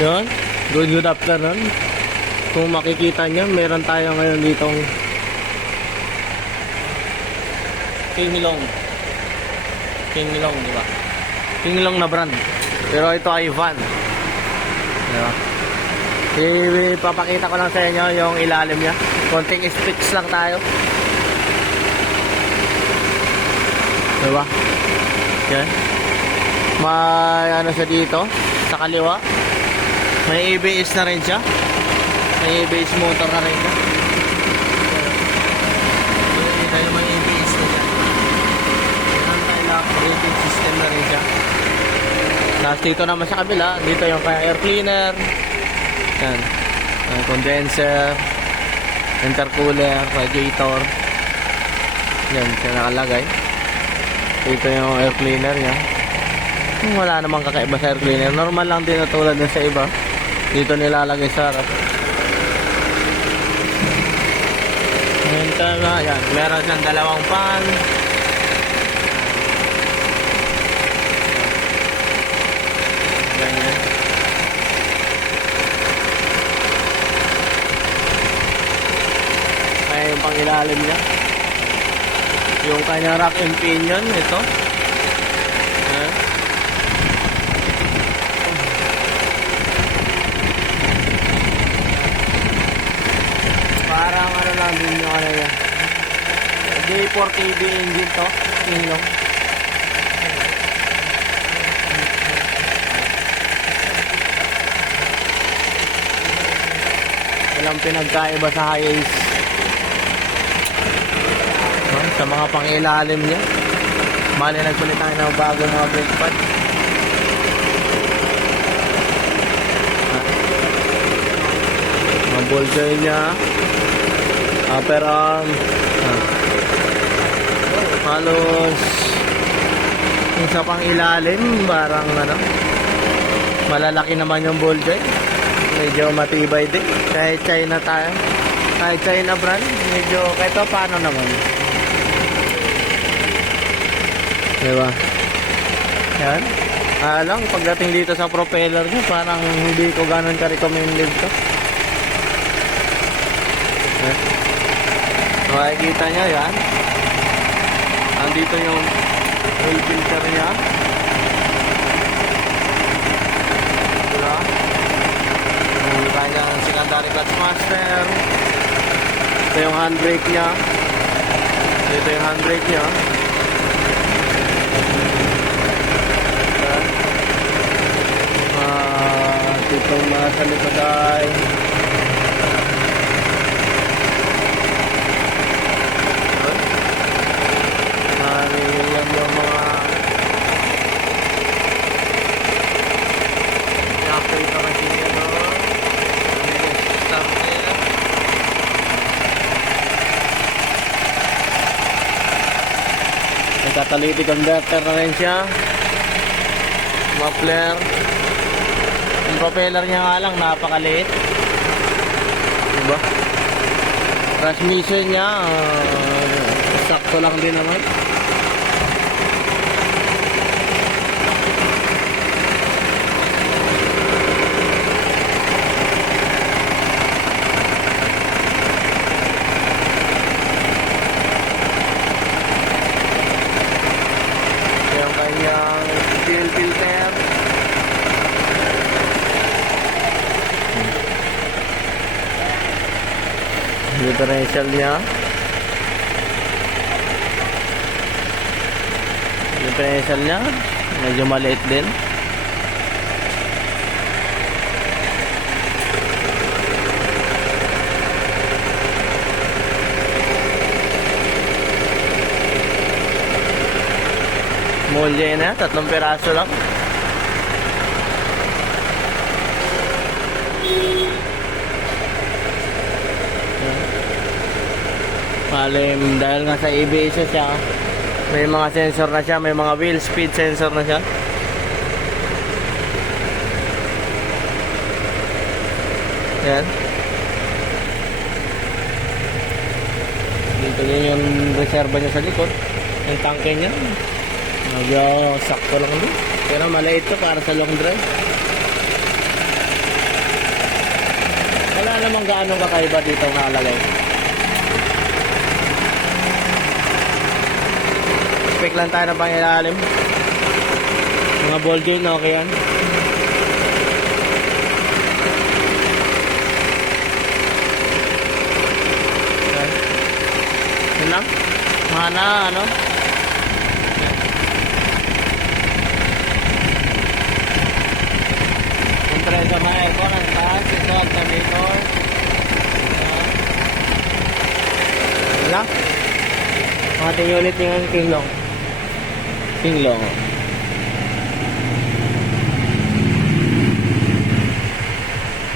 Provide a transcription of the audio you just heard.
Yun, good afternoon. Kung makikita nyo, meron tayo ngayon ditong Kinglong. Kinglong, di ba? Kinglong na brand. Pero ito ay van. Diba? Ipapakita ko lang sa inyo yung ilalim niya. Konting specs lang tayo. Diba? Yan. May ano siya dito sa kaliwa. May ABS na rin siya. May ABS motor na rin siya. Dito yung may ABS na siya. Anti-lock braking system na rin siya. Tapos dito naman sa kabila, dito yung kaya air cleaner. Yan. Condenser, intercooler, radiator. Yan, siya nakalagay. Dito yung air cleaner niya. Wala namang kakaiba sa air cleaner. Normal lang din na tulad na sa iba. Dito nilalagay sa harap. Yan, meron siyang dalawang fan. Ganyan. Kaya yung pangilalim niya. Yung kanya rack and pinion, ito. Ayan. Parang ano lang din yung ano yan. J4KB engine to. Kinglong. Walang pinagkaiba sa Hiace. Sa mga pangilalim niya. Mali nagkulit tayo ng bago mga brake pad. Mga ball joint niya. Upper arm. Halos yung sa pangilalim parang ano, malalaki naman yung ball joint. Medyo matibay din. Kahit China tayo. Kahit China brand. Medyo kahit paano naman. Diba? Yan. Lang, pagdating dito sa propeller niya, parang hindi ko ganun ka-recommended to. Yan. Makikita nyo yan. Andito yung oil filter niya. Diba? Yung kanyang secondary clutch master. Ito yung handbrake niya. Ito yung handbrake niya. Itong mga sa likod ay yan yung mga na-update na kasi niya doon. May catalytic converter na rin siya. Muffler. Yung propeller niya nga lang napakaliit. Diba? Transmission niya sakto lang din naman. Yung kanyang fuel filter. Differential niya. Differential niya medyo maliit din. Molye na, 3 piraso lang. Malim dahil nga sa ABS siya, may mga sensor na siya, may mga wheel speed sensor na siya. Yan. Dito din yung reserva niya sa likod. Yung tangke niya. Medyo sakto lang din. Pero maliit to para sa long drive. namang gaano kakaiba dito nakalagay. Spec lang tayo na pang ilalim. Mga ball joint, okay yan. Okay. Yun lang. Mga na, ano. Kompresor ng aircon, ang taas, ito, alternator. Yun lang. Mga 10 unit yung King Long. King Long.